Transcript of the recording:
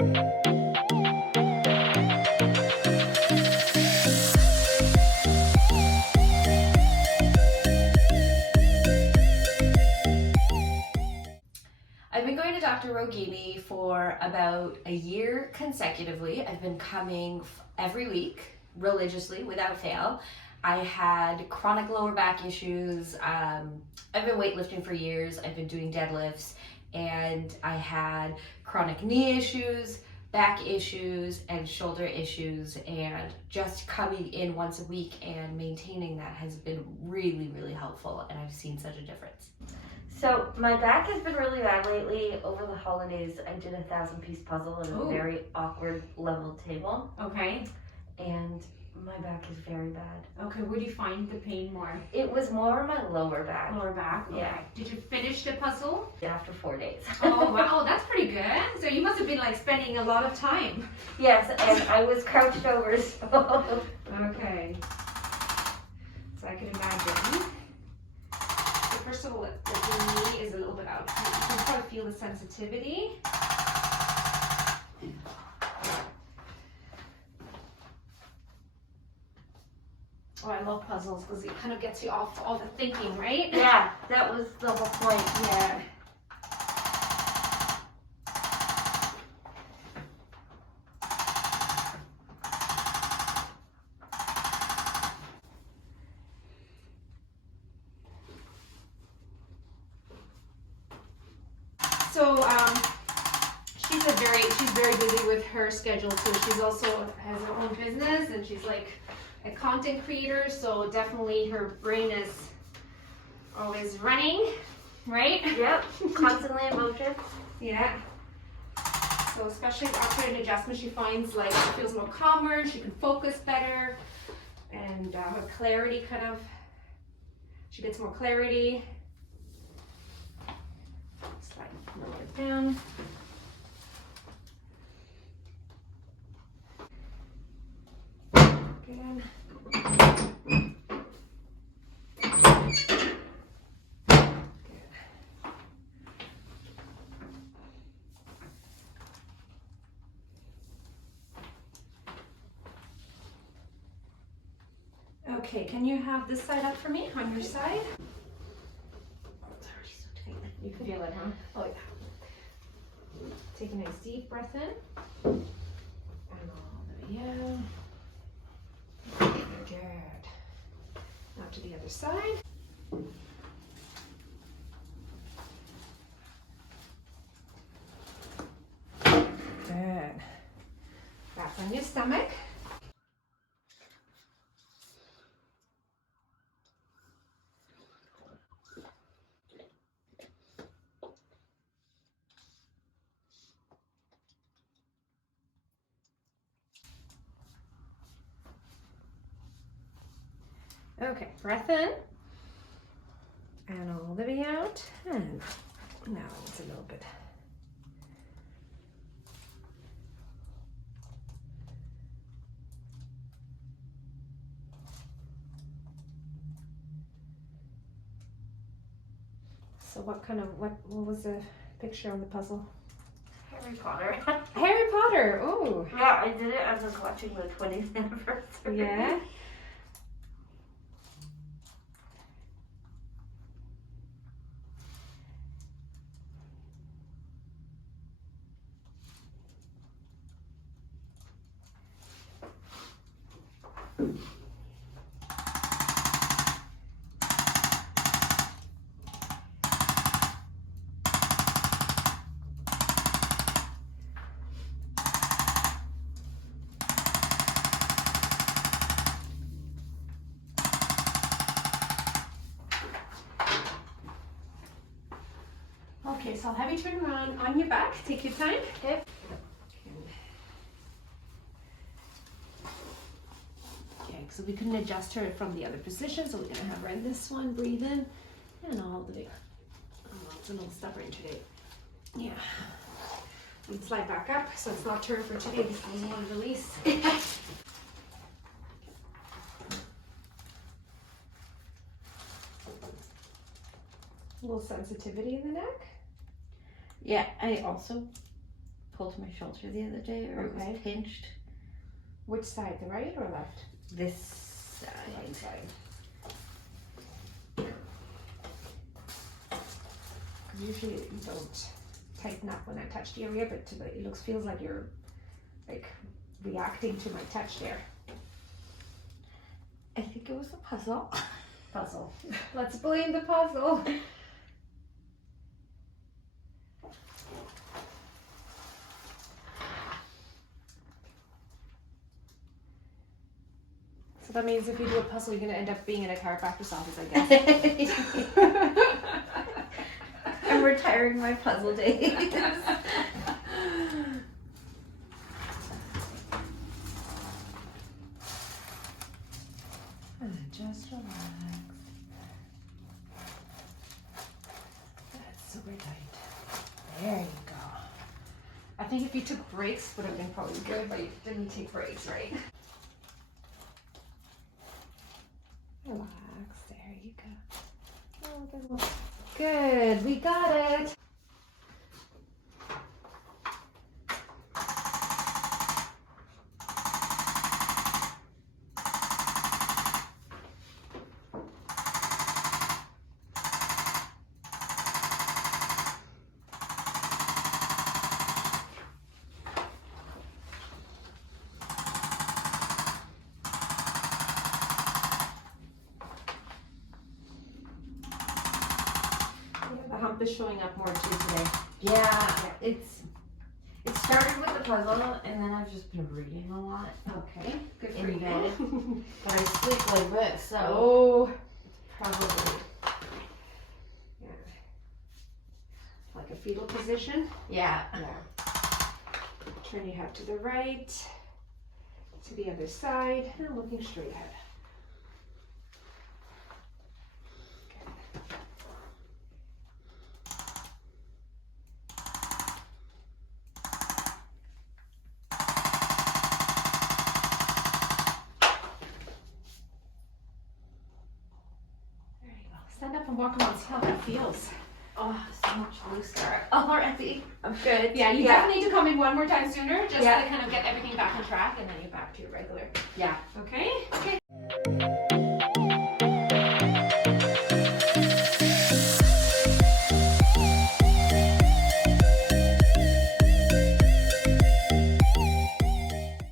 I've been going to Dr. Rogini for about a year consecutively. I've been coming every week religiously without fail. I had chronic lower back issues. I've been weightlifting for years. I've been doing deadlifts, and I had chronic knee issues, back issues, and shoulder issues, and just coming in once a week and maintaining that has been really, really helpful, and I've seen such a difference. So my back has been really bad lately. Over the holidays, I did a 1,000-piece puzzle on a very awkward level table. Okay. And my back is very bad. Okay, where do you find the pain more? It was more my lower back. Lower back? Okay. Yeah. Did you finish the puzzle? After 4 days. Oh, wow, that's pretty good. So you must have been like spending a lot of time. Yes, and I was crouched over, so. Okay. So I can imagine. So first of all, the knee is a little bit out. You can probably feel the sensitivity. Oh, I love puzzles because it kind of gets you off all the thinking, right? Yeah, that was the whole point. Yeah. So she's very busy with her schedule too. She's also has her own business, and she's like a content creator, so definitely her brain is always running, right? Yep, constantly in motion. Yeah. So especially after an adjustment, she finds like she feels more calmer, she can focus better, and her clarity she gets more clarity. Slide a little bit down. Good. Okay, can you have this side up for me on your side? You can feel it, huh? Oh yeah. Take a nice deep breath in. And all the way out. Good. Now to the other side. Good. Back on your stomach. Okay, breath in, and all the way out, and now it's a little bit. So what was the picture on the puzzle? Harry Potter. Harry Potter, oh. Yeah, I did it as I was watching the 20th anniversary. Yeah. Okay, so I'll have you turn around on your back. Take your time. Okay. Okay, so we couldn't adjust her from the other position, so we're gonna have her in this one, breathe in, and all the way. Oh, it's a little stubborn today. Yeah. And slide back up, so it's not turned for today because I want to release. A little sensitivity in the neck. Yeah, I also pulled my shoulder the other day, or it Okay. was pinched. Which side, the right or left? This The side. right side. Usually you don't tighten up when I touch the area, but it feels like you're like reacting to my touch there. I think it was a puzzle. Puzzle. Let's blame the puzzle. So that means if you do a puzzle, you're gonna end up being in a chiropractor's office, I guess. I'm retiring my puzzle days. And just relax. That's super tight. There you go. I think if you took breaks would have been probably good, but you didn't take breaks, right? Relax. There you go. Oh, good. We got it. The hump is showing up more too today. Yeah, it started with the puzzle, and then I've just been reading a lot. Okay, good for In you. bed. But I sleep like this, so Oh, probably. yeah. Like a fetal position. Yeah. Yeah. Turn your head to the right, to the other side, and looking straight ahead. There you go. Stand up and walk around. See how that feels. Oh, so much looser already. I'm good. Yeah, you definitely need to come in one more time sooner, just Yeah. to kind of get everything back on track, and then you're back to your regular. Yeah. Okay? Okay.